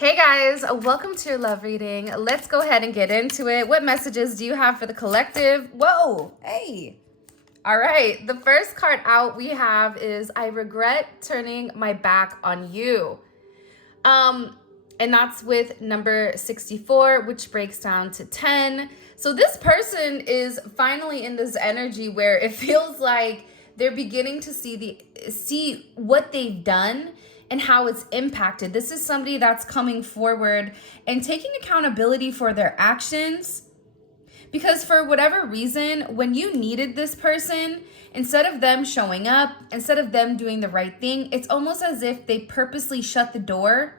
Hey guys, welcome to your love reading. Let's go ahead and get into it. What messages do you have for the collective? Whoa, hey. All right, the first card out we have is I regret turning my back on you. And that's with number 64, which breaks down to 10. So this person is finally in this energy where it feels like they're beginning to see what they've done and how it's impacted. This is somebody that's coming forward and taking accountability for their actions. Because for whatever reason, when you needed this person, instead of them showing up, instead of them doing the right thing, it's almost as if they purposely shut the door.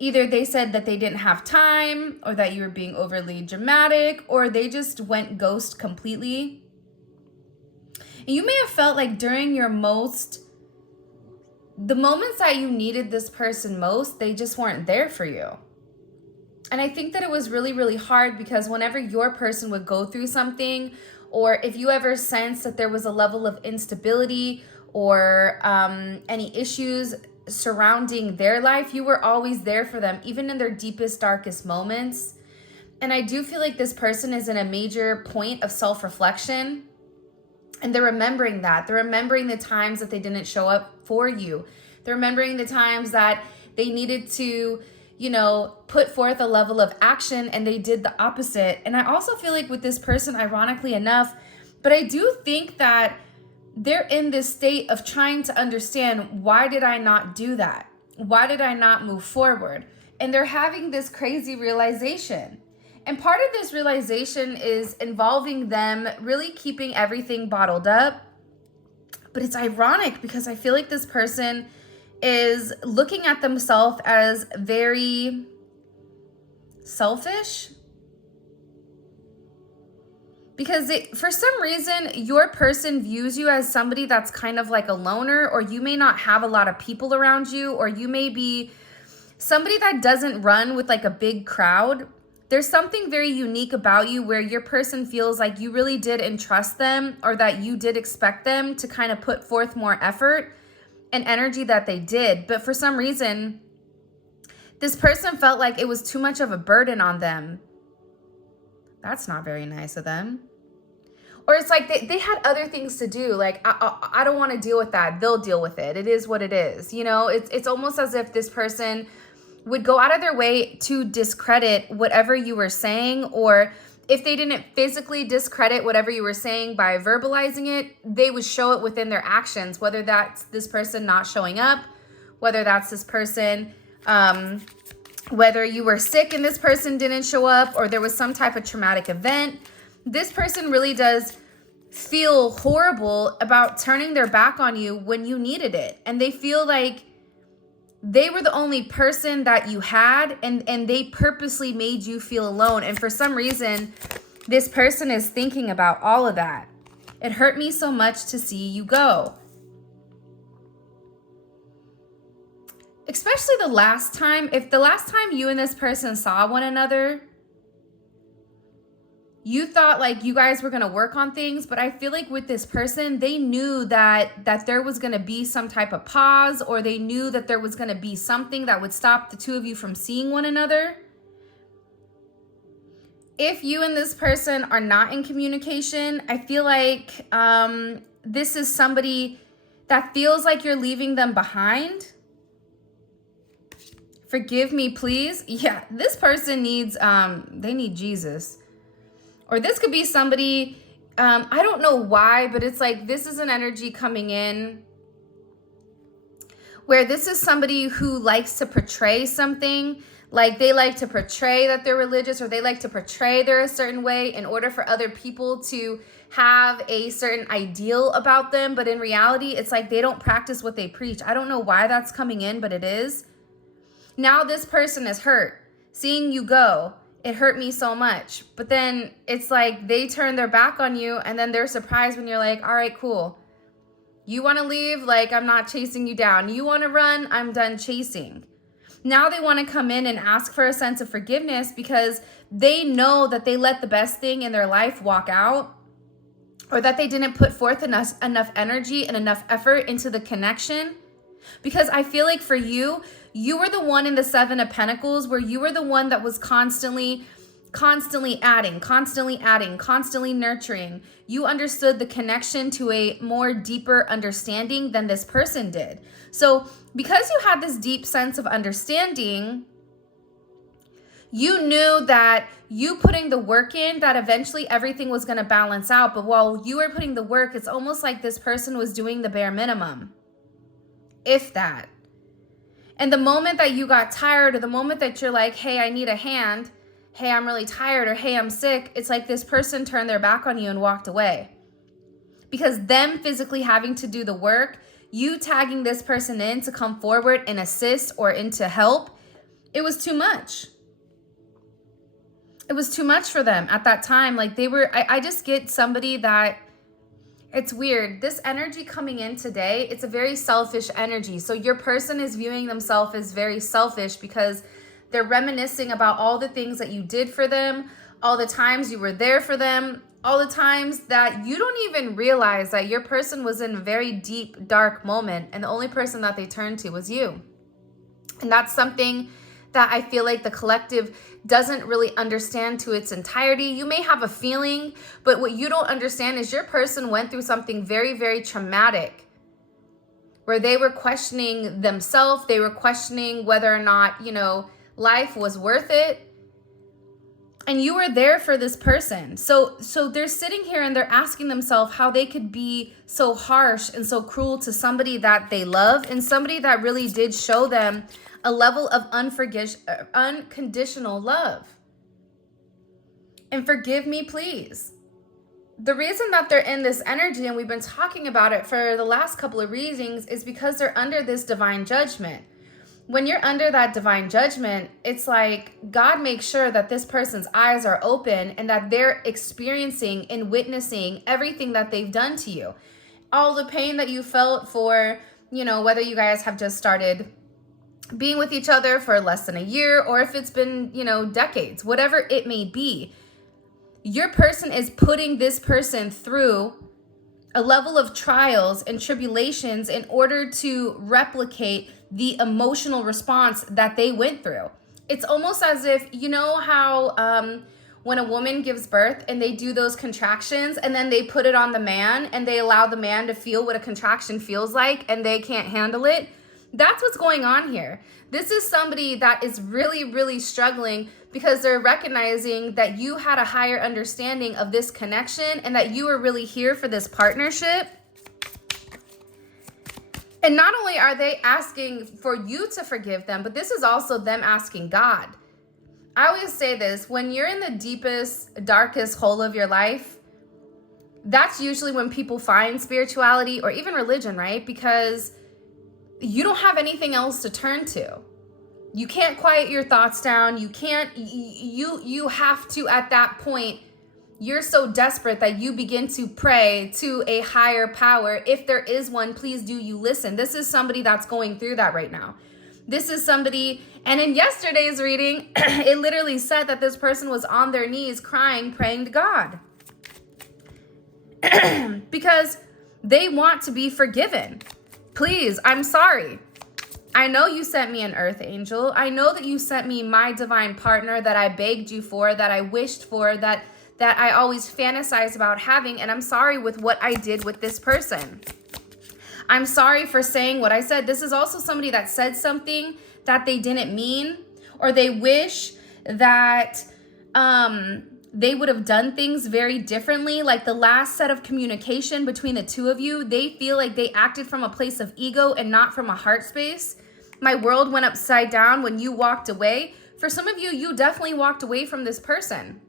Either they said that they didn't have time, or that you were being overly dramatic, or they just went ghost completely. And you may have felt like during the moments that you needed this person most, they just weren't there for you. And I think that it was really, really hard because whenever your person would go through something, or if you ever sensed that there was a level of instability or any issues surrounding their life, you were always there for them, even in their deepest, darkest moments. And I do feel like this person is in a major point of self-reflection. And they're remembering that. They're remembering the times that they didn't show up for you. They're remembering the times that they needed to, put forth a level of action and they did the opposite. And I also feel like with this person, ironically enough, but I do think that they're in this state of trying to understand, why did I not do that? Why did I not move forward? And they're having this crazy realization. And part of this realization is involving them really keeping everything bottled up. But it's ironic because I feel like this person is looking at themselves as very selfish. Because for some reason, your person views you as somebody that's kind of like a loner, or you may not have a lot of people around you, or you may be somebody that doesn't run with like a big crowd. There's something very unique about you where your person feels like you really did entrust them, or that you did expect them to kind of put forth more effort and energy that they did. But for some reason, this person felt like it was too much of a burden on them. That's not very nice of them. Or it's like they had other things to do. Like, I don't want to deal with that. They'll deal with it. It is what it is. It's almost as if this person would go out of their way to discredit whatever you were saying, or if they didn't physically discredit whatever you were saying by verbalizing it, they would show it within their actions, whether that's this person not showing up, whether that's this person, whether you were sick and this person didn't show up, or there was some type of traumatic event. This person really does feel horrible about turning their back on you when you needed it. And they feel like they were the only person that you had, and they purposely made you feel alone. And for some reason, this person is thinking about all of that. It hurt me so much to see you go. Especially the last time, if the last time you and this person saw one another, you thought like you guys were going to work on things, but I feel like with this person, they knew that there was going to be some type of pause, or they knew that there was going to be something that would stop the two of you from seeing one another. If you and this person are not in communication, I feel like this is somebody that feels like you're leaving them behind. Forgive me, please. Yeah, this person needs, they need Jesus. Or this could be somebody, I don't know why, but it's like this is an energy coming in where this is somebody who likes to portray something. Like they like to portray that they're religious, or they like to portray they're a certain way in order for other people to have a certain ideal about them. But in reality, it's like they don't practice what they preach. I don't know why that's coming in, but it is. Now this person is hurt. Seeing you go, it hurt me so much. But then it's like they turn their back on you, and then they're surprised when you're like, all right, cool. You want to leave? Like, I'm not chasing you down. You want to run? I'm done chasing. Now they want to come in and ask for a sense of forgiveness because they know that they let the best thing in their life walk out, or that they didn't put forth enough energy and enough effort into the connection. Because I feel like for you, You were the one in the Seven of Pentacles where you were the one that was constantly adding, constantly nurturing. You understood the connection to a more deeper understanding than this person did. So because you had this deep sense of understanding, you knew that you putting the work in, that eventually everything was going to balance out. But while you were putting the work, it's almost like this person was doing the bare minimum, if that. And the moment that you got tired, or the moment that you're like, hey, I need a hand, hey, I'm really tired, or hey, I'm sick, it's like this person turned their back on you and walked away. Because them physically having to do the work, you tagging this person in to come forward and assist or in to help, it was too much. It was too much for them at that time. Like they were, I just get somebody that, it's weird. This energy coming in today, it's a very selfish energy. So your person is viewing themselves as very selfish because they're reminiscing about all the things that you did for them, all the times you were there for them, all the times that you don't even realize that your person was in a very deep, dark moment, and the only person that they turned to was you. And that's something that I feel like the collective doesn't really understand to its entirety. You may have a feeling, but what you don't understand is your person went through something very, very traumatic where they were questioning themselves. They were questioning whether or not, life was worth it. And you were there for this person. So they're sitting here and they're asking themselves how they could be so harsh and so cruel to somebody that they love and somebody that really did show them a level of unconditional love. And forgive me, please. The reason that they're in this energy, and we've been talking about it for the last couple of readings, is because they're under this divine judgment. When you're under that divine judgment, it's like God makes sure that this person's eyes are open and that they're experiencing and witnessing everything that they've done to you. All the pain that you felt for, whether you guys have just started being with each other for less than a year, or if it's been, decades, whatever it may be, your person is putting this person through a level of trials and tribulations in order to replicate the emotional response that they went through. It's almost as if, how when a woman gives birth and they do those contractions and then they put it on the man and they allow the man to feel what a contraction feels like and they can't handle it. That's what's going on here. This is somebody that is really, really struggling because they're recognizing that you had a higher understanding of this connection and that you were really here for this partnership. And not only are they asking for you to forgive them, but this is also them asking God. I always say this, when you're in the deepest, darkest hole of your life, that's usually when people find spirituality or even religion, right? Because you don't have anything else to turn to. You can't quiet your thoughts down. You can't, you have to, at that point, you're so desperate that you begin to pray to a higher power. If there is one, please do you listen. This is somebody that's going through that right now. This is somebody, and in yesterday's reading, it literally said that this person was on their knees crying, praying to God. Because they want to be forgiven. Please, I'm sorry. I know you sent me an earth angel. I know that you sent me my divine partner that I begged you for, that I wished for, that I always fantasized about having. And I'm sorry with what I did with this person. I'm sorry for saying what I said. This is also somebody that said something that they didn't mean, or they wish that they would have done things very differently. Like the last set of communication between the two of you, they feel like they acted from a place of ego and not from a heart space. My world went upside down when you walked away. For some of you, you definitely walked away from this person.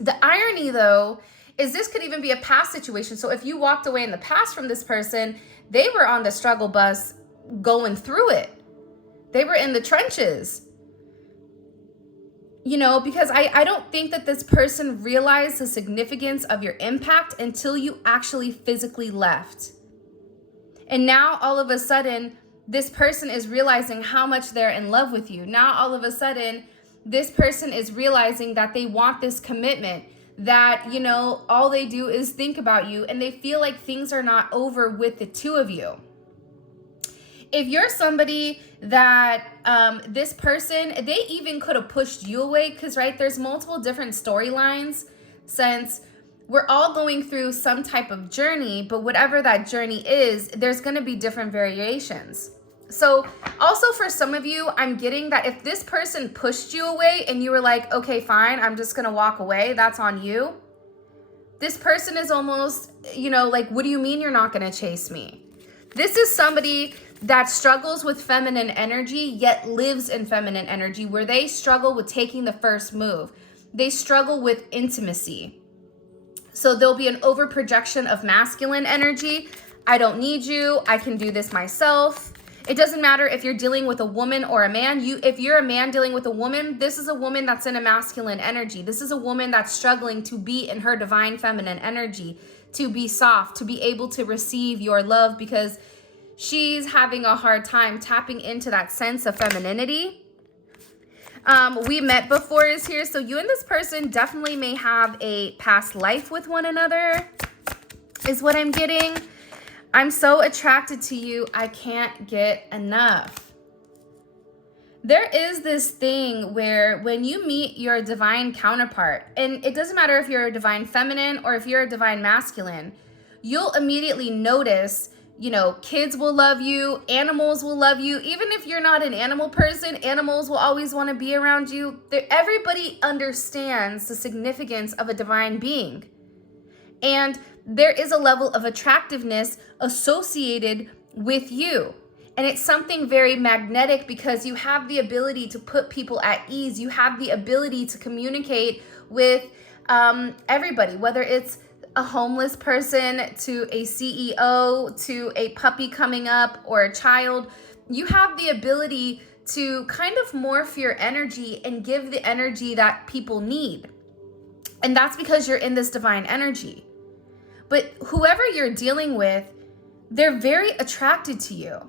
The irony, though, is this could even be a past situation. So if you walked away in the past from this person, they were on the struggle bus going through it. They were in the trenches. Because I don't think that this person realized the significance of your impact until you actually physically left. And now all of a sudden, this person is realizing how much they're in love with you. Now all of a sudden, this person is realizing that they want this commitment, that, all they do is think about you, and they feel like things are not over with the two of you. If you're somebody that this person, they even could have pushed you away, because, right, there's multiple different storylines, since we're all going through some type of journey, but whatever that journey is, there's going to be different variations. So also for some of you, I'm getting that if this person pushed you away and you were like, okay, fine, I'm just going to walk away, that's on you. This person is almost, you know, like, what do you mean you're not going to chase me? This is somebody that struggles with feminine energy, yet lives in feminine energy, where they struggle with taking the first move. They struggle with intimacy. So there'll be an overprojection of masculine energy. I don't need you. I can do this myself. It doesn't matter if you're dealing with a woman or a man. If you're a man dealing with a woman, this is a woman that's in a masculine energy. This is a woman that's struggling to be in her divine feminine energy, to be soft, to be able to receive your love, because she's having a hard time tapping into that sense of femininity. We met before is here. So you and this person definitely may have a past life with one another, is what I'm getting. I'm so attracted to you, I can't get enough. There is this thing where when you meet your divine counterpart, and it doesn't matter if you're a divine feminine or if you're a divine masculine, you'll immediately notice, you know, kids will love you, animals will love you. Even if you're not an animal person, animals will always want to be around you. Everybody understands the significance of a divine being. And there is a level of attractiveness associated with you. And it's something very magnetic, because you have the ability to put people at ease. You have the ability to communicate with everybody, whether it's a homeless person to a CEO to a puppy coming up or a child. You have the ability to kind of morph your energy and give the energy that people need. And that's because you're in this divine energy. But whoever you're dealing with, they're very attracted to you.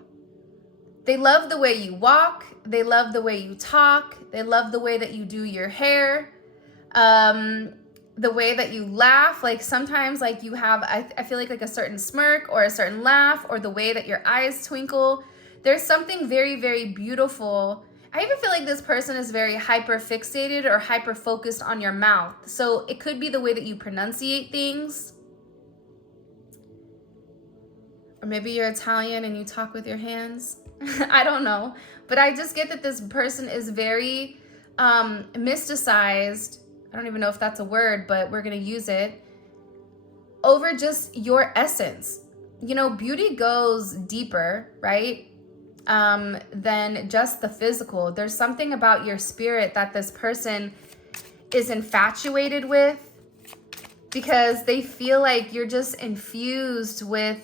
They love the way you walk. They love the way you talk. They love the way that you do your hair. The way that you laugh. Like sometimes like you have, I feel like a certain smirk or a certain laugh, or the way that your eyes twinkle. There's something very, very beautiful. I even feel like this person is very hyper fixated or hyper focused on your mouth. So it could be the way that you pronunciate things. Or maybe you're Italian and you talk with your hands. I don't know. But I just get that this person is very mysticized. I don't even know if that's a word, but we're going to use it. Over just your essence. You know, beauty goes deeper, right? Than just the physical. There's something about your spirit that this person is infatuated with, because they feel like you're just infused with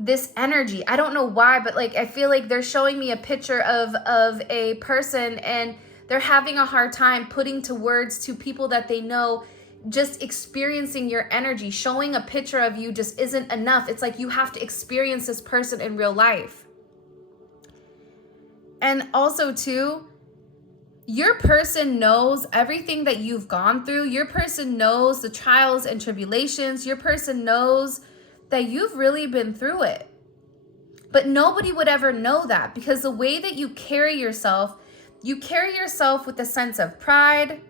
this energy. I don't know why, but like I feel like they're showing me a picture of a person, and they're having a hard time putting to words to people that they know. Just experiencing your energy, showing a picture of you just isn't enough. It's like you have to experience this person in real life. And also too, your person knows everything that you've gone through. Your person knows the trials and tribulations. Your person knows that you've really been through it. But nobody would ever know that, because the way that you carry yourself with a sense of pride,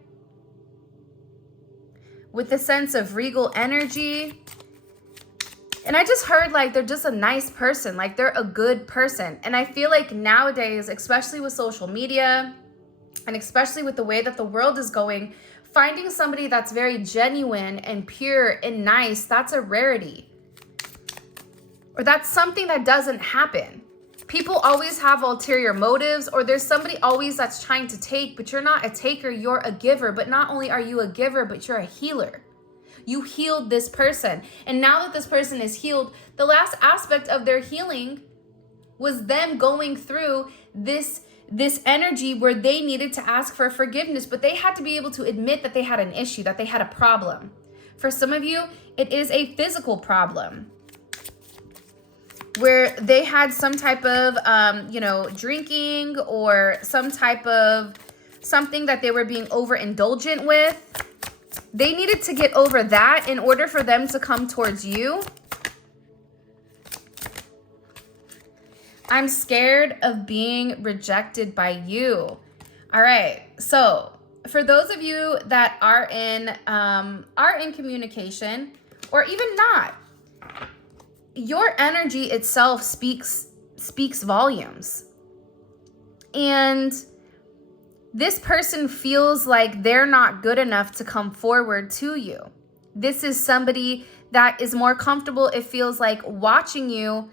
with a sense of regal energy. And I just heard like they're just a nice person, like they're a good person. And I feel like nowadays, especially with social media, and especially with the way that the world is going, finding somebody that's very genuine and pure and nice, that's a rarity. Or that's something that doesn't happen. People always have ulterior motives, or there's somebody always that's trying to take, but you're not a taker, you're a giver. But not only are you a giver, but you're a healer. You healed this person. And now that this person is healed, the last aspect of their healing was them going through this energy where they needed to ask for forgiveness, but they had to be able to admit that they had an issue, that they had a problem. For some of you, it is a physical problem, where they had some type of, drinking, or some type of something that they were being overindulgent with. They needed to get over that in order for them to come towards you. I'm scared of being rejected by you. All right. So for those of you that are in communication, or even not, your energy itself speaks volumes. And this person feels like they're not good enough to come forward to you. This is somebody that is more comfortable, it feels like, watching you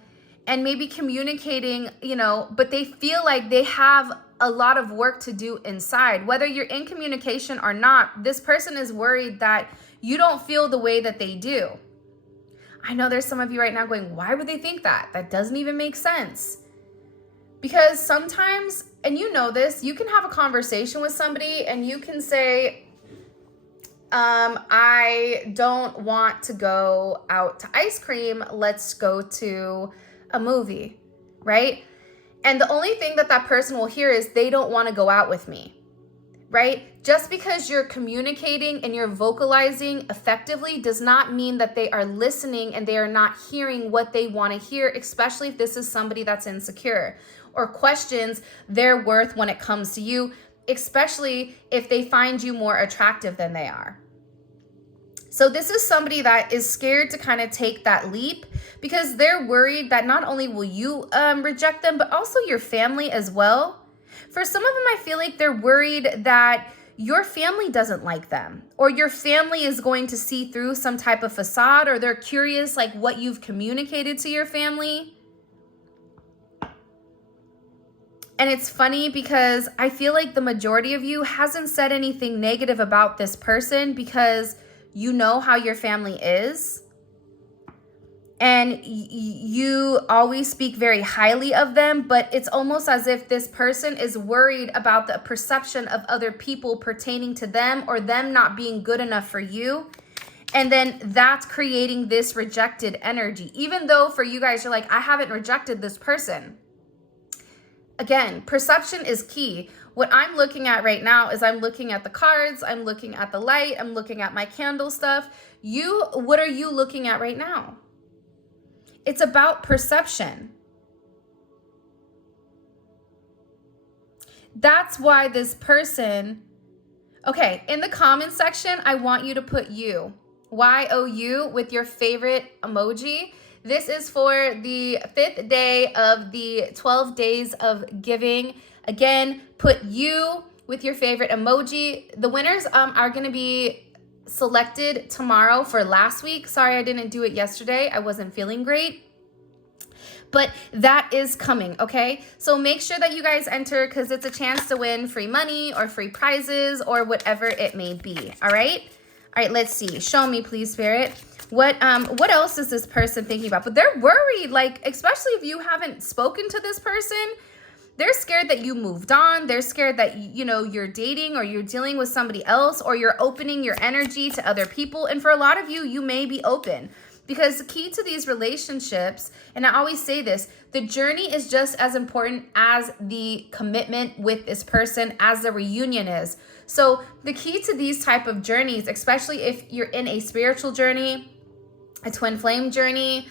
and maybe communicating, but they feel like they have a lot of work to do inside. Whether you're in communication or not, this person is worried that you don't feel the way that they do. I know there's some of you right now going, why would they think that? That doesn't even make sense. Because sometimes, and you know this, you can have a conversation with somebody and you can say, I don't want to go out to ice cream. Let's go to a movie, right? And the only thing that person will hear is they don't want to go out with me, right? Just because you're communicating and you're vocalizing effectively does not mean that they are listening and they are not hearing what they want to hear, especially if this is somebody that's insecure or questions their worth when it comes to you, especially if they find you more attractive than they are. So this is somebody that is scared to kind of take that leap because they're worried that not only will you reject them, but also your family as well. For some of them, I feel like they're worried that your family doesn't like them, or your family is going to see through some type of facade, or they're curious like what you've communicated to your family. And it's funny because I feel like the majority of you hasn't said anything negative about this person because you know how your family is. And you always speak very highly of them, but it's almost as if this person is worried about the perception of other people pertaining to them or them not being good enough for you. And then that's creating this rejected energy. Even though for you guys, you're like, I haven't rejected this person. Again, perception is key. What I'm looking at right now is I'm looking at the cards, I'm looking at the light, I'm looking at my candle stuff. What are you looking at right now? It's about perception. That's why this person, okay, in the comment section, I want you to put you, Y-O-U, with your favorite emoji. This is for the 5th day of the 12 days of giving. Again, put you with your favorite emoji. The winners are going to be selected tomorrow for last week. Sorry, I didn't do it yesterday. I wasn't feeling great. But that is coming, okay? So make sure that you guys enter because it's a chance to win free money or free prizes or whatever it may be, all right? All right, let's see. Show me, please, Spirit. What else is this person thinking about? But they're worried, like, especially if you haven't spoken to this person, they're scared that you moved on. They're scared that, you're dating or you're dealing with somebody else or you're opening your energy to other people. And for a lot of you, you may be open. Because the key to these relationships, and I always say this, the journey is just as important as the commitment with this person, as the reunion is. So the key to these type of journeys, especially if you're in a spiritual journey, a twin flame journey,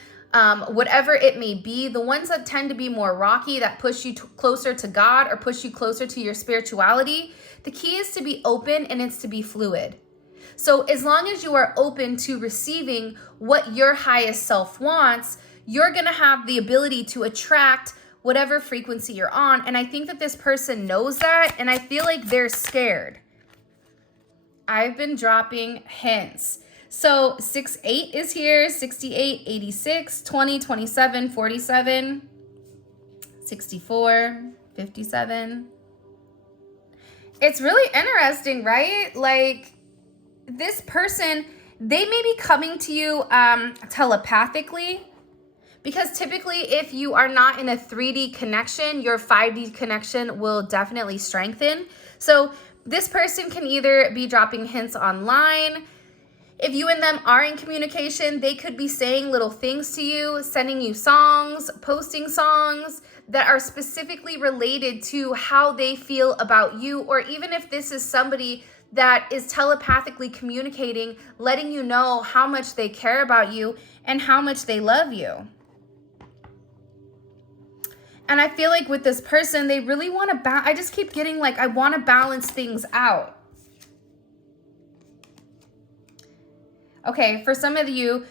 whatever it may be, the ones that tend to be more rocky, that push you closer to God or push you closer to your spirituality, the key is to be open and it's to be fluid. So as long as you are open to receiving what your highest self wants, you're going to have the ability to attract whatever frequency you're on. And I think that this person knows that, and I feel like they're scared. I've been dropping hints. So 6-8 is here, 68, 86, 20, 27, 47, 64, 57. It's really interesting, right? Like, this person, they may be coming to you telepathically, because typically if you are not in a 3D connection, your 5D connection will definitely strengthen. So this person can either be dropping hints online. If you and them are in communication, they could be saying little things to you, sending you songs, posting songs that are specifically related to how they feel about you, or even if this is somebody that is telepathically communicating, letting you know how much they care about you and how much they love you. And I feel like with this person, they really want to I just keep getting like, I want to balance things out. Okay, for some of you,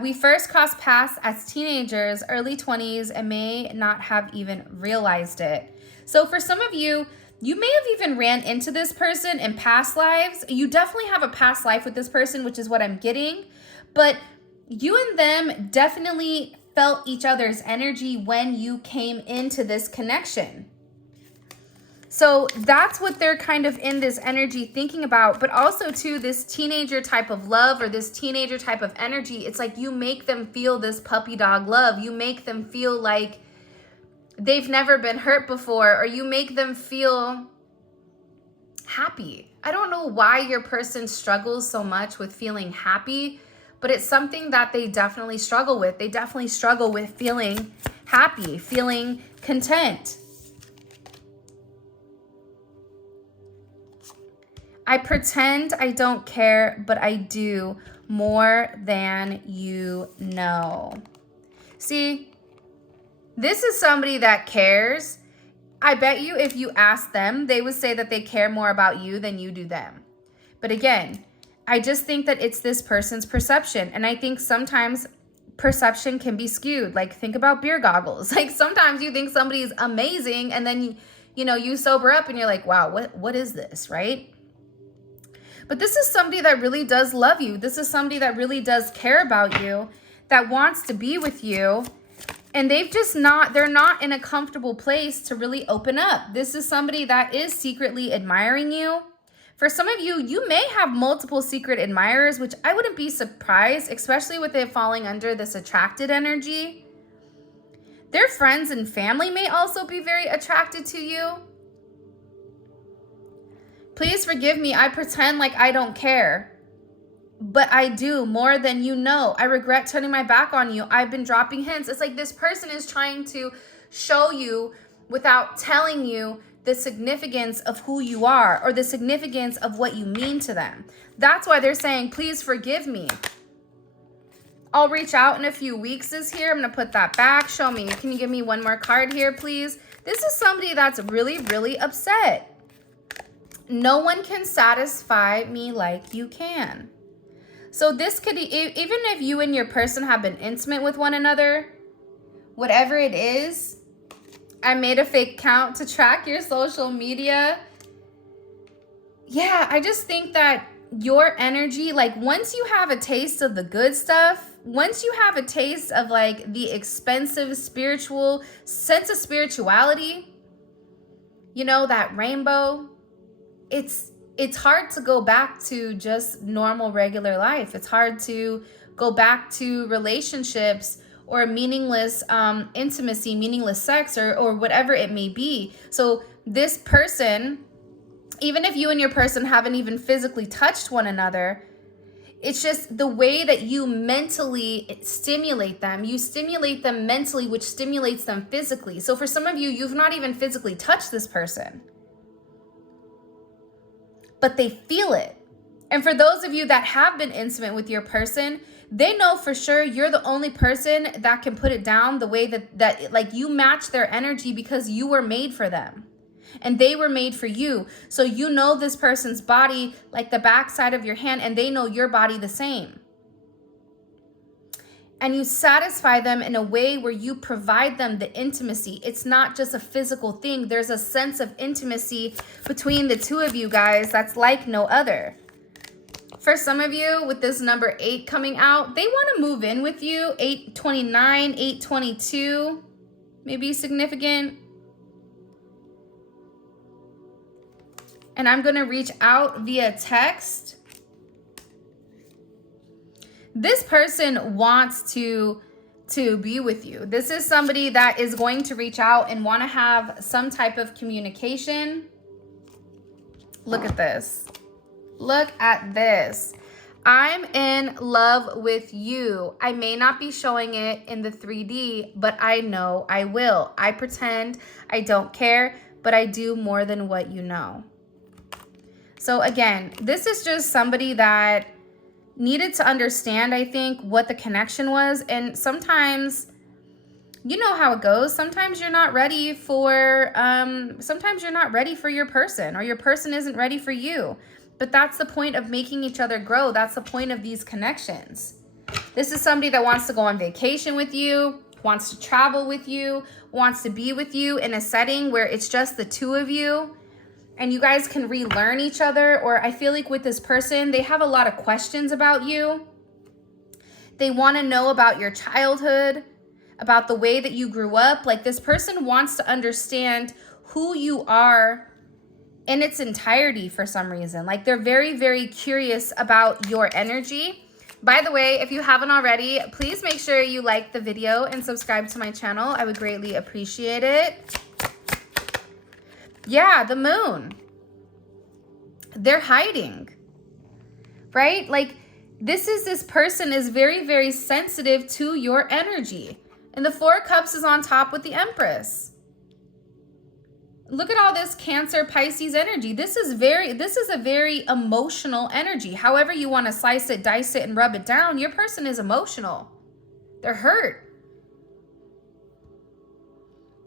we first crossed paths as teenagers, early 20s, and may not have even realized it. So for some of you, you may have even ran into this person in past lives. You definitely have a past life with this person, which is what I'm getting. But you and them definitely felt each other's energy when you came into this connection. So that's what they're kind of in this energy thinking about. But also too, this teenager type of love or this teenager type of energy, it's like you make them feel this puppy dog love. You make them feel like they've never been hurt before, or you make them feel happy. I don't know why your person struggles so much with feeling happy, but it's something that they definitely struggle with. They definitely struggle with feeling happy, feeling content. I pretend I don't care, but I do more than you know. See, this is somebody that cares. I bet you if you ask them, they would say that they care more about you than you do them. But again, I just think that it's this person's perception. And I think sometimes perception can be skewed. Like, think about beer goggles. Like, sometimes you think somebody's amazing, and then you sober up and you're like, wow, what is this, right? But this is somebody that really does love you. This is somebody that really does care about you, that wants to be with you. And they're not in a comfortable place to really open up. This is somebody that is secretly admiring you. For some of you, you may have multiple secret admirers, which I wouldn't be surprised, especially with it falling under this attracted energy. Their friends and family may also be very attracted to you. Please forgive me. I pretend like I don't care, but I do more than you know. I regret turning my back on you. I've been dropping hints. It's like this person is trying to show you without telling you the significance of who you are or the significance of what you mean to them. That's why they're saying, please forgive me. I'll reach out in a few weeks is here. I'm going to put that back. Show me. Can you give me one more card here, please? This is somebody that's really, really upset. No one can satisfy me like you can. So this could, even if you and your person have been intimate with one another, whatever it is, I made a fake account to track your social media. Yeah, I just think that your energy, like once you have a taste of the good stuff, once you have a taste of like the expensive spiritual sense of spirituality, that rainbow, it's hard to go back to just normal regular life. It's hard to go back to relationships or meaningless intimacy, meaningless sex, or whatever it may be. So this person, even if you and your person haven't even physically touched one another, it's just the way that you mentally stimulate them. You stimulate them mentally, which stimulates them physically. So for some of you, you've not even physically touched this person, but they feel it. And for those of you that have been intimate with your person, they know for sure you're the only person that can put it down the way that like you match their energy because you were made for them and they were made for you. So you know this person's body like the backside of your hand, and they know your body the same. And you satisfy them in a way where you provide them the intimacy. It's not just a physical thing. There's a sense of intimacy between the two of you guys that's like no other. For some of you, with this number 8 coming out, they want to move in with you. 829, 822 may be significant. And I'm going to reach out via text. This person wants to be with you. This is somebody that is going to reach out and want to have some type of communication. Look at this. Look at this. I'm in love with you. I may not be showing it in the 3D, but I know I will. I pretend I don't care, but I do more than what you know. So again, this is just somebody that needed to understand, I think, what the connection was. And sometimes you know how it goes. Sometimes you're not ready for your person, or your person isn't ready for you. But that's the point of making each other grow. That's the point of these connections. This is somebody that wants to go on vacation with you, wants to travel with you, wants to be with you in a setting where it's just the two of you and you guys can relearn each other. Or I feel like with this person, they have a lot of questions about you. They want to know about your childhood, about the way that you grew up. Like, this person wants to understand who you are in its entirety for some reason. Like, they're very, very curious about your energy. By the way, if you haven't already, please make sure you like the video and subscribe to my channel. I would greatly appreciate it. Yeah, the moon. They're hiding, right? Like, this person is very, very sensitive to your energy. And the Four of Cups is on top with the Empress. Look at all this Cancer, Pisces energy. This is a very emotional energy. However you want to slice it, dice it, and rub it down, your person is emotional. They're hurt.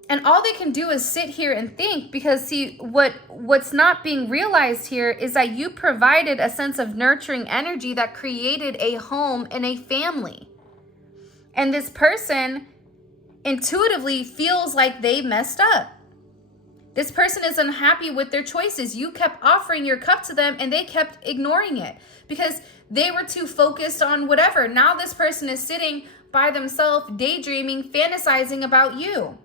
And all they can do is sit here and think, because see, what's not being realized here is that you provided a sense of nurturing energy that created a home and a family. And this person intuitively feels like they messed up. This person is unhappy with their choices. You kept offering your cup to them and they kept ignoring it because they were too focused on whatever. Now this person is sitting by themselves, daydreaming, fantasizing about you,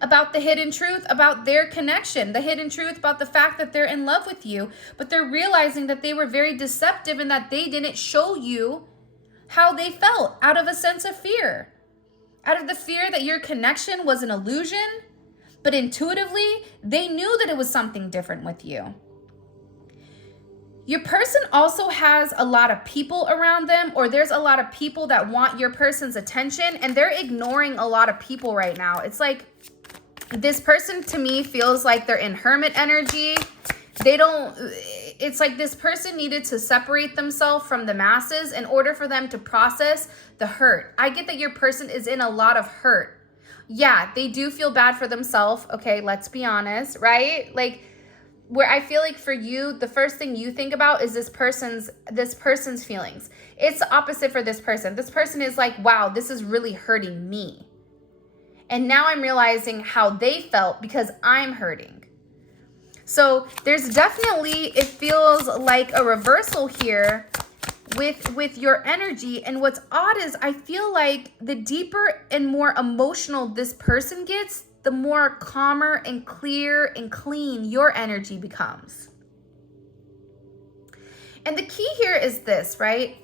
about the hidden truth, about their connection, the hidden truth about the fact that they're in love with you, but they're realizing that they were very deceptive and that they didn't show you how they felt out of a sense of fear, out of the fear that your connection was an illusion. But intuitively, they knew that it was something different with you. Your person also has a lot of people around them, or there's a lot of people that want your person's attention, and they're ignoring a lot of people right now. It's like this person to me feels like they're in hermit energy. It's like this person needed to separate themselves from the masses in order for them to process the hurt. I get that your person is in a lot of hurt. Yeah, they do feel bad for themselves. Okay, let's be honest, right? Like, where I feel like for you, the first thing you think about is this person's feelings. It's the opposite for this person. This person is like, wow, this is really hurting me. And now I'm realizing how they felt because I'm hurting. So there's definitely, it feels like a reversal here with your energy. And what's odd is I feel like the deeper and more emotional this person gets, the more calmer and clear and clean your energy becomes. And the key here is this, right?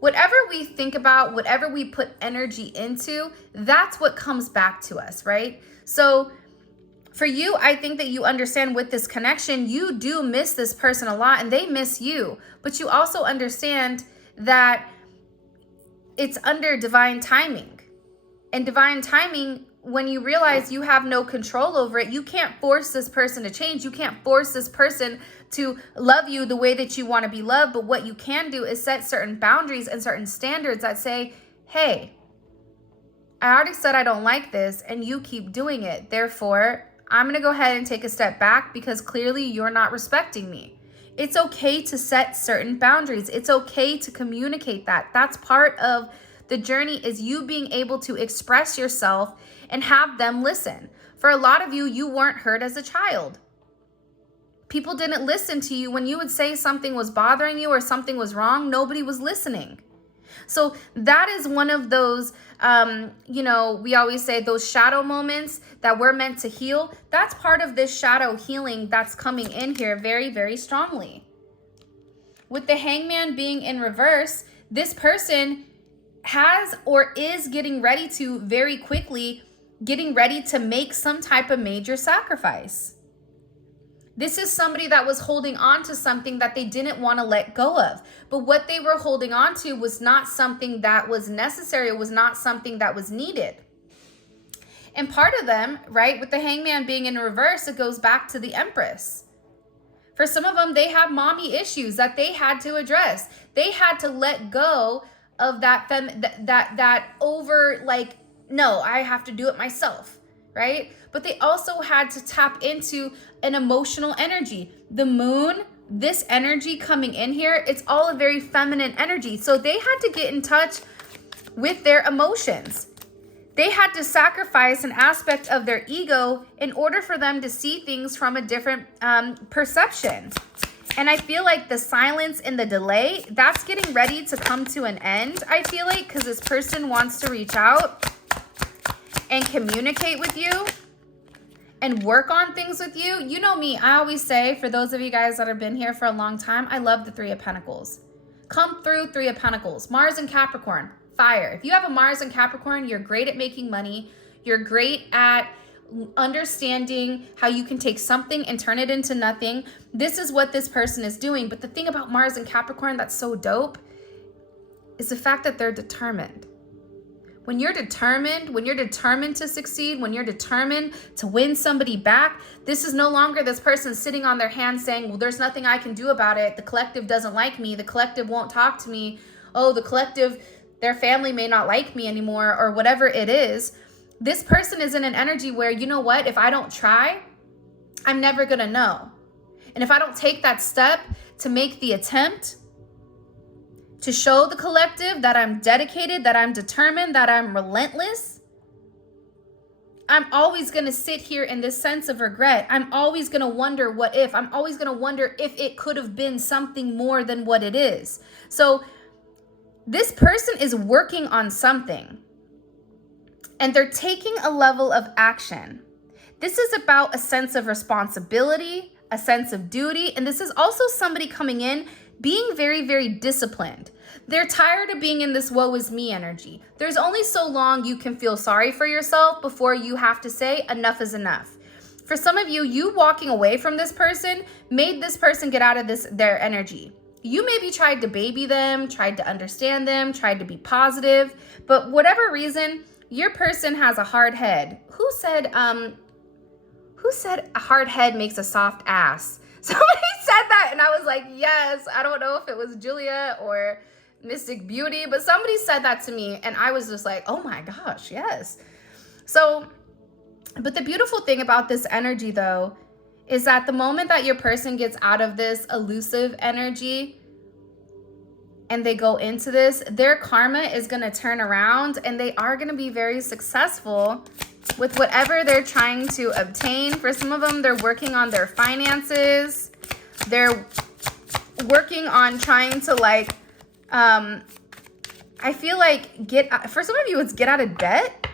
Whatever we think about, whatever we put energy into, that's what comes back to us, right? So for you, I think that you understand with this connection, you do miss this person a lot and they miss you. But you also understand that it's under divine timing. And divine timing, when you realize you have no control over it, you can't force this person to change. You can't force this person to love you the way that you want to be loved. But what you can do is set certain boundaries and certain standards that say, hey, I already said I don't like this and you keep doing it. Therefore, I'm going to go ahead and take a step back because clearly you're not respecting me. It's okay to set certain boundaries. It's okay to communicate that. That's part of the journey, is you being able to express yourself and have them listen. For a lot of you, you weren't heard as a child. People didn't listen to you when you would say something was bothering you or something was wrong. Nobody was listening. So that is one of those, we always say those shadow moments that we're meant to heal. That's part of this shadow healing that's coming in here very, very strongly. With the Hangman being in reverse, this person has or is getting ready to very quickly, getting ready to make some type of major sacrifice. This is somebody that was holding on to something that they didn't want to let go of. But what they were holding on to was not something that was necessary. It was not something that was needed. And part of them, right, with the Hangman being in reverse, it goes back to the Empress. For some of them, they have mommy issues that they had to address. They had to let go of that over, like, no, I have to do it myself, right? But they also had to tap into an emotional energy. The moon, this energy coming in here, it's all a very feminine energy. So they had to get in touch with their emotions. They had to sacrifice an aspect of their ego in order for them to see things from a different perception. And I feel like the silence and the delay, that's getting ready to come to an end, I feel like, because this person wants to reach out and communicate with you and work on things with you. You know me, I always say, for those of you guys that have been here for a long time, I love the Three of Pentacles. Come through Three of Pentacles. Mars and Capricorn, fire. If you have a Mars and Capricorn, you're great at making money. You're great at understanding how you can take something and turn it into nothing. This is what this person is doing. But the thing about Mars and Capricorn that's so dope is the fact that they're determined. When you're determined to succeed, when you're determined to win somebody back, this is no longer this person sitting on their hands saying, well, there's nothing I can do about it. The collective doesn't like me. The collective won't talk to me. Oh, the collective, their family may not like me anymore, or whatever it is. This person is in an energy where, you know what, if I don't try, I'm never going to know. And if I don't take that step to make the attempt, to show the collective that I'm dedicated, that I'm determined, that I'm relentless, I'm always going to sit here in this sense of regret. I'm always going to wonder what if. I'm always going to wonder if it could have been something more than what it is. So this person is working on something, and they're taking a level of action. This is about a sense of responsibility, a sense of duty, and this is also somebody coming in being very, very disciplined. They're tired of being in this woe is me energy. There's only so long you can feel sorry for yourself before you have to say enough is enough. For some of you, you walking away from this person made this person get out of their energy. You maybe tried to baby them, tried to understand them, tried to be positive, but whatever reason, your person has a hard head. Who said a hard head makes a soft ass? Somebody said that, and I was like, yes. I don't know if it was Julia or Mystic Beauty, but somebody said that to me, and I was just like, oh my gosh, yes. So, but the beautiful thing about this energy, though, is that the moment that your person gets out of this elusive energy and they go into this, their karma is going to turn around, and they are going to be very successful with whatever they're trying to obtain. For some of them, they're working on their finances. They're working on trying to, like, I feel like for some of you, it's get out of debt,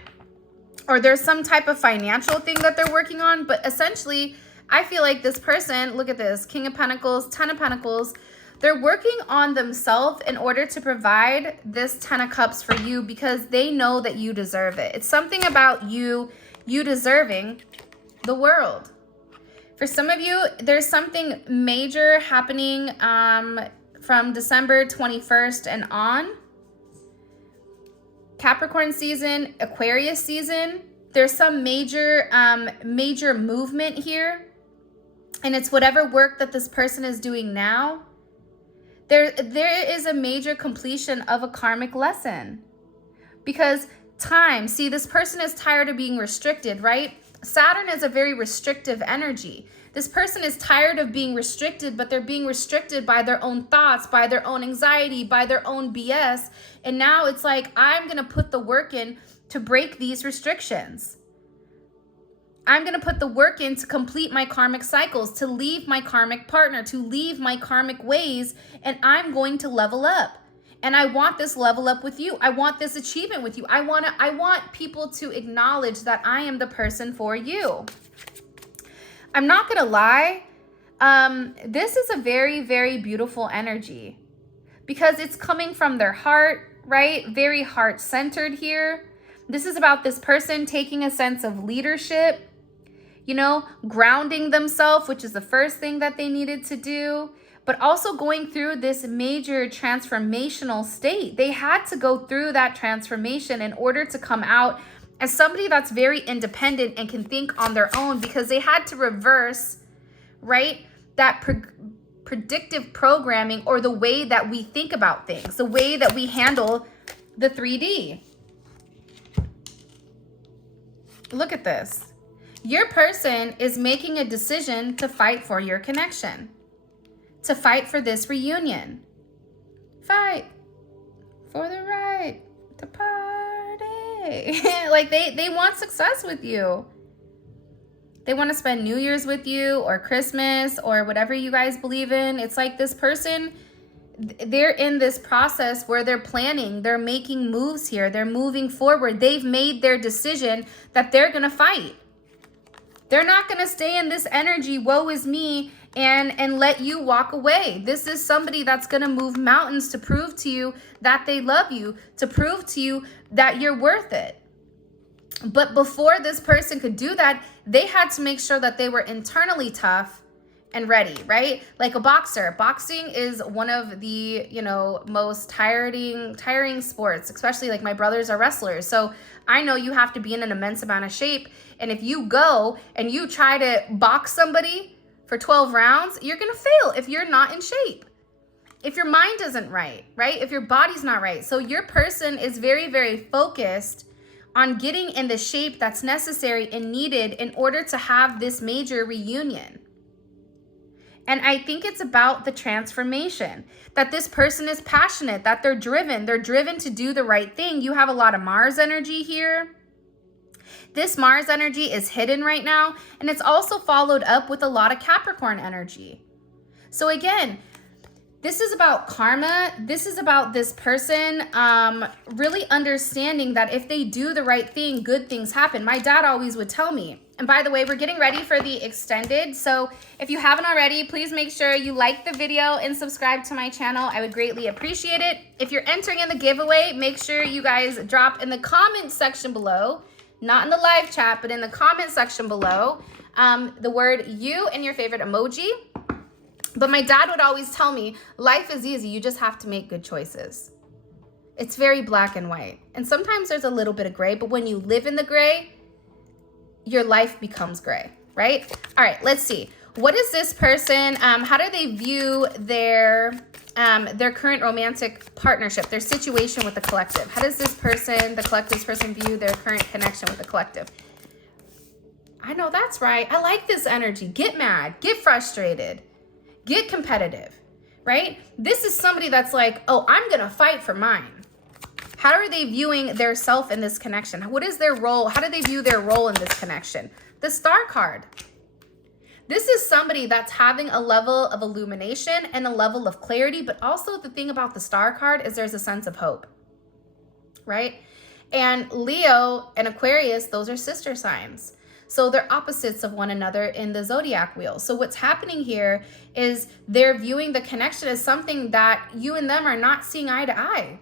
or there's some type of financial thing that they're working on. But essentially, I feel like this person, look at this, King of Pentacles, Ten of Pentacles, they're working on themselves in order to provide this Ten of Cups for you, because they know that you deserve it. It's something about you deserving the world. For some of you, there's something major happening from December 21st and on. Capricorn season, Aquarius season. There's some major movement here. And it's whatever work that this person is doing now. There is a major completion of a karmic lesson. Because time, see, this person is tired of being restricted, right? Saturn is a very restrictive energy. This person is tired of being restricted, but they're being restricted by their own thoughts, by their own anxiety, by their own BS. And now it's like, I'm going to put the work in to break these restrictions. I'm going to put the work in to complete my karmic cycles, to leave my karmic partner, to leave my karmic ways, and I'm going to level up. And I want this level up with you. I want this achievement with you. I want people to acknowledge that I am the person for you. I'm not going to lie. This is a very, very beautiful energy, because it's coming from their heart, right? Very heart-centered here. This is about this person taking a sense of leadership, you know, grounding themselves, which is the first thing that they needed to do, but also going through this major transformational state. They had to go through that transformation in order to come out as somebody that's very independent and can think on their own, because they had to reverse, right, that predictive programming, or the way that we think about things, the way that we handle the 3D. Look at this. Your person is making a decision to fight for your connection, to fight for this reunion. Fight for the right to party. Like they want success with you. They want to spend New Year's with you or Christmas or whatever you guys believe in. It's like this person, they're in this process where they're planning, they're making moves here, they're moving forward. They've made their decision that they're going to fight. They're not going to stay in this energy, woe is me, and let you walk away. This is somebody that's going to move mountains to prove to you that they love you, to prove to you that you're worth it. But before this person could do that, they had to make sure that they were internally tough and ready, right? Like a boxer. Boxing is one of the, most tiring sports, especially like my brothers are wrestlers. So I know you have to be in an immense amount of shape. And if you go and you try to box somebody for 12 rounds, you're going to fail if you're not in shape. If your mind isn't right? If your body's not right. So your person is very, very focused on getting in the shape that's necessary and needed in order to have this major reunion. And I think it's about the transformation, that this person is passionate, that they're driven to do the right thing. You have a lot of Mars energy here. This Mars energy is hidden right now, and it's also followed up with a lot of Capricorn energy. So again, this is about karma. This is about this person really understanding that if they do the right thing, good things happen. My dad always would tell me. And by the way, we're getting ready for the extended. So if you haven't already, please make sure you like the video and subscribe to my channel. I would greatly appreciate it. If you're entering in the giveaway, make sure you guys drop in the comment section below, not in the live chat, but in the comment section below, the word you and your favorite emoji. But my dad would always tell me, life is easy. You just have to make good choices. It's very black and white. And sometimes there's a little bit of gray, but when you live in the gray, your life becomes gray, right? All right, let's see. What is this person? How do they view their current romantic partnership, their situation with the collective? How does this person, the collective's person, view their current connection with the collective? I know that's right. I like this energy. Get mad, get frustrated. Get competitive, right? This is somebody that's like, oh, I'm going to fight for mine. How are they viewing their self in this connection? What is their role? How do they view their role in this connection? The Star card. This is somebody that's having a level of illumination and a level of clarity, but also the thing about the Star card is there's a sense of hope, right? And Leo and Aquarius, those are sister signs. So they're opposites of one another in the zodiac wheel. So what's happening here is they're viewing the connection as something that you and them are not seeing eye to eye.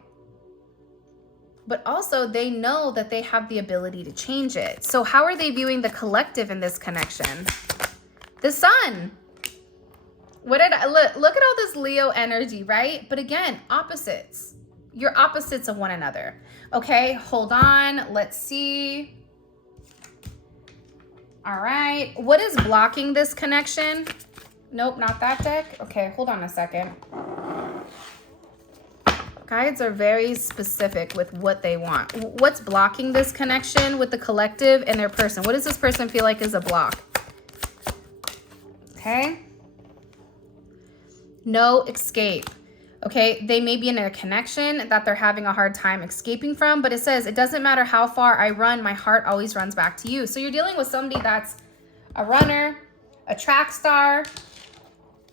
But also they know that they have the ability to change it. So how are they viewing the collective in this connection? The Sun. Look at all this Leo energy, right? But again, opposites. You're opposites of one another. Okay, hold on. Let's see. All right, what is blocking this connection? Nope, not that deck. Okay, hold on a second. Guides are very specific with what they want. What's blocking this connection with the collective and their person? What does this person feel like is a block? Okay. No escape. Okay, they may be in a connection that they're having a hard time escaping from, but it says, it doesn't matter how far I run, my heart always runs back to you. So you're dealing with somebody that's a runner, a track star.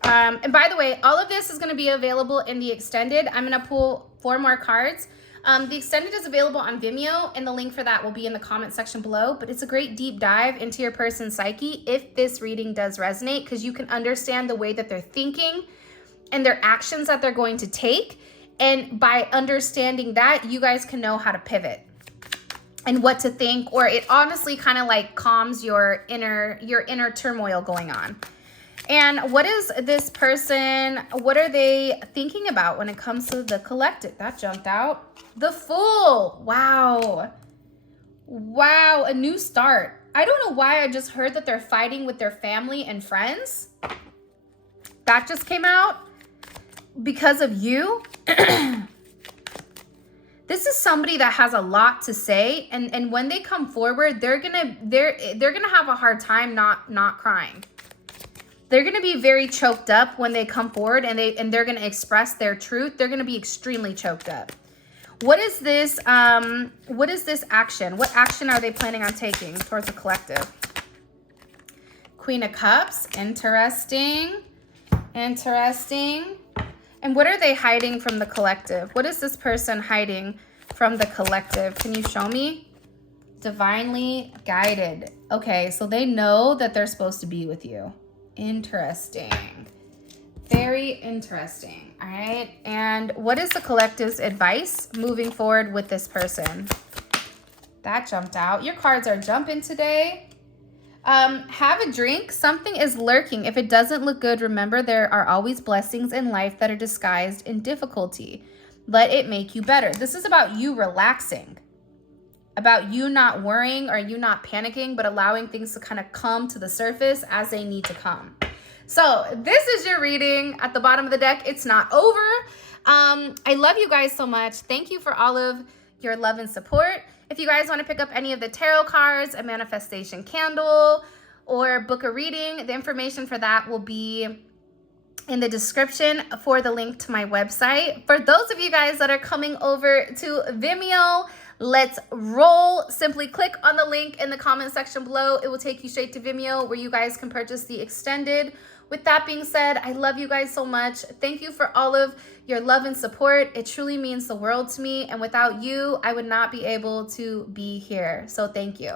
And by the way, all of this is going to be available in the extended. I'm going to pull 4 more cards. The extended is available on Vimeo, and the link for that will be in the comment section below. But it's a great deep dive into your person's psyche if this reading does resonate, because you can understand the way that they're thinking and their actions that they're going to take. And by understanding that, you guys can know how to pivot and what to think, or it honestly kind of like calms your inner turmoil going on. And what is this person, what are they thinking about when it comes to the collective? That jumped out. The Fool. Wow. Wow, a new start. I don't know why I just heard that they're fighting with their family and friends. That just came out. Because of you. This is somebody that has a lot to say, and when they come forward, they're gonna have a hard time not crying. They're gonna be very choked up when they come forward, and they're gonna express their truth. They're gonna be extremely choked up. What is this? What is this action? What action are they planning on taking towards the collective? Queen of Cups. Interesting. Interesting. And what are they hiding from the collective? What is this person hiding from the collective? Can you show me? Divinely guided. Okay, so they know that they're supposed to be with you. Interesting. Very interesting. All right. And what is the collective's advice moving forward with this person? That jumped out. Your cards are jumping today. Have a drink. Something is lurking. If it doesn't look good, remember there are always blessings in life that are disguised in difficulty. Let it make you better. This is about you relaxing, about you not worrying or you not panicking, but allowing things to kind of come to the surface as they need to come. So this is your reading. At the bottom of the deck, it's not over. I love you guys so much. Thank you for all of your love and support. If you guys want to pick up any of the tarot cards, a manifestation candle, or book a reading, the information for that will be in the description for the link to my website. For those of you guys that are coming over to Vimeo, let's roll. Simply click on the link in the comment section below. It will take you straight to Vimeo where you guys can purchase the extended. With that being said, I love you guys so much. Thank you for all of your love and support. It truly means the world to me. And without you, I would not be able to be here. So thank you.